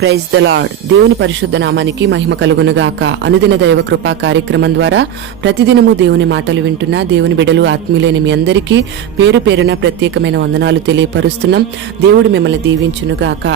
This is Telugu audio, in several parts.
Praise the lord. దేవుని పరిశుద్ధ నామానికి మహిమ కలుగునుగాక. అనుదిన దైవ కృపా కార్యక్రమం ద్వారా ప్రతిదినము దేవుని మాటలు వింటున్న దేవుని బిడ్డలు ఆత్మీయులైన మీ అందరికీ పేరు పేరున ప్రత్యేకమైన వందనాలు తెలియపరుస్తున్నాం. దేవుడు మిమ్మల్ని దీవించునుగాక.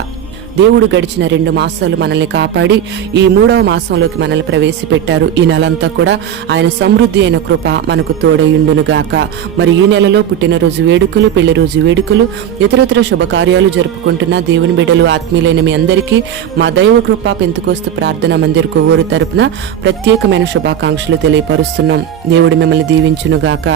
దేవుడు గడిచిన 2 మాసాలు మనల్ని కాపాడి ఈ 3వ మాసంలోకి మనల్ని ప్రవేశపెట్టారు. ఈ నెలంతా కూడా ఆయన సమృద్ధి అయిన కృప మనకు తోడయుండునుగాక. మరి ఈ నెలలో పుట్టినరోజు వేడుకలు, పెళ్లి రోజు వేడుకలు, ఇతరత్ర శుభకార్యాలు జరుపుకుంటున్న దేవుని బిడ్డలు ఆత్మీయులైన మీ అందరికీ మా దైవ కృప పెంతుకోస్తు ప్రార్థన మందిర్ కొవ్వూరు తరపున ప్రత్యేకమైన శుభాకాంక్షలు తెలియపరుస్తున్నాం. దేవుడు మిమ్మల్ని దీవించునుగాక.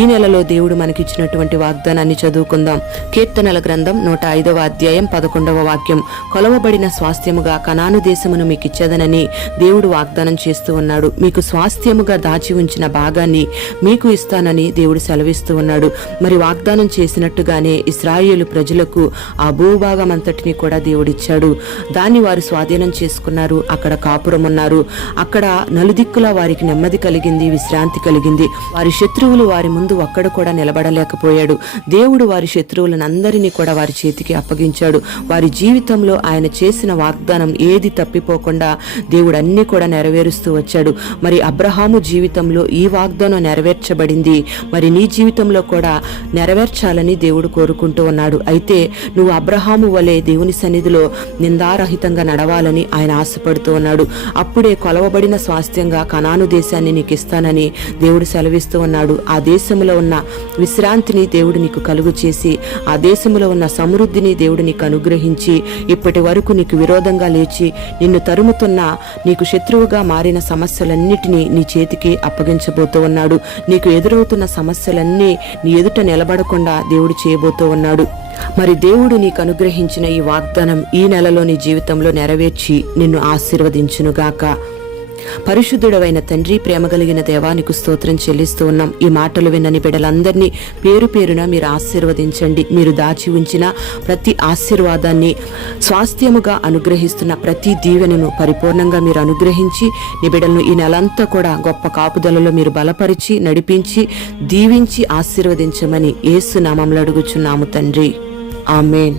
ఈ నెలలో దేవుడు మనకిచ్చినటువంటి వాగ్దానాన్ని చదువుకుందాం. కీర్తనల గ్రంథం 105వ అధ్యాయం 11వ వాక్యం. కొలవబడిన స్వాస్థ్యముగా కనాను దేశమును మీకు ఇచ్చేదనని దేవుడు వాగ్దానం చేస్తూ ఉన్నాడు. మీకు స్వాస్థ్యముగా దాచి ఉంచిన భాగాన్ని మీకు ఇస్తానని దేవుడు సెలవిస్తూ ఉన్నాడు. మరి వాగ్దానం చేసినట్టుగానే ఇశ్రాయేలు ప్రజలకు ఆ భూభాగం అంతటిని కూడా దేవుడిచ్చాడు. దాన్ని వారు స్వాధీనం చేసుకున్నారు. అక్కడ కాపురం ఉన్నారు. అక్కడ నలుదిక్కులా వారికి నెమ్మది కలిగింది, విశ్రాంతి కలిగింది. వారి శత్రువులు వారి ముందు ఒక్కడు కూడా నిలబడలేకపోయాడు. దేవుడు వారి శత్రువులనందరినీ కూడా వారి చేతికి అప్పగించాడు. వారి జీవితంలో ఆయన చేసిన వాగ్దానం ఏది తప్పిపోకుండా దేవుడు అన్ని కూడా నెరవేరుస్తూ వచ్చాడు. మరి అబ్రహాము జీవితంలో ఈ వాగ్దానం నెరవేర్చబడింది. మరి నీ జీవితంలో కూడా నెరవేర్చాలని దేవుడు కోరుకుంటూ ఉన్నాడు. అయితే నువ్వు అబ్రహాము వలె దేవుని సన్నిధిలో నిందారహితంగా నడవాలని ఆయన ఆశపడుతూ ఉన్నాడు. అప్పుడే కొలవబడిన స్వాస్థ్యంగా కనాను దేశాన్ని నీకు ఇస్తానని దేవుడు సెలవిస్తూ ఉన్నాడు. ఆ దేశంలో ఉన్న విశ్రాంతిని దేవుడు నీకు కలుగు చేసి, ఆ దేశంలో ఉన్న సమృద్ధిని దేవుడు నీకు అనుగ్రహించి, ఇప్పటి వరకు నీకు విరోధంగా లేచి నిన్ను తరుముతున్న, నీకు శత్రువుగా మారిన సమస్యలన్నిటినీ నీ చేతికి అప్పగించబోతూ ఉన్నాడు. నీకు ఎదురవుతున్న సమస్యలన్నీ నీ ఎదుట నిలబడకుండా దేవుడు చేయబోతూ ఉన్నాడు. మరి దేవుడు నీకు అనుగ్రహించిన ఈ వాగ్దానం ఈ నెలలో నీ జీవితంలో నెరవేర్చి నిన్ను ఆశీర్వదించునుగాక. పరిశుద్ధుడవైన తండ్రి, ప్రేమ కలిగిన దేవానికి స్తోత్రం చెల్లిస్తూ ఉన్నాం. ఈ మాటలు విన్నని బిడ్డలందరినీ పేరు పేరున మీరు ఆశీర్వదించండి. మీరు దాచి ఉంచిన ప్రతి ఆశీర్వాదాన్ని, స్వాస్థ్యముగా అనుగ్రహిస్తున్న ప్రతి దీవెనను పరిపూర్ణంగా మీరు అనుగ్రహించి నీ బిడ్డలను ఈ నెలంతా కూడా గొప్ప కాపుదలలో మీరు బలపరిచి, నడిపించి, దీవించి ఆశీర్వదించమని యేసు నామములో అడుగుచున్నాము తండ్రి. ఆమేన్.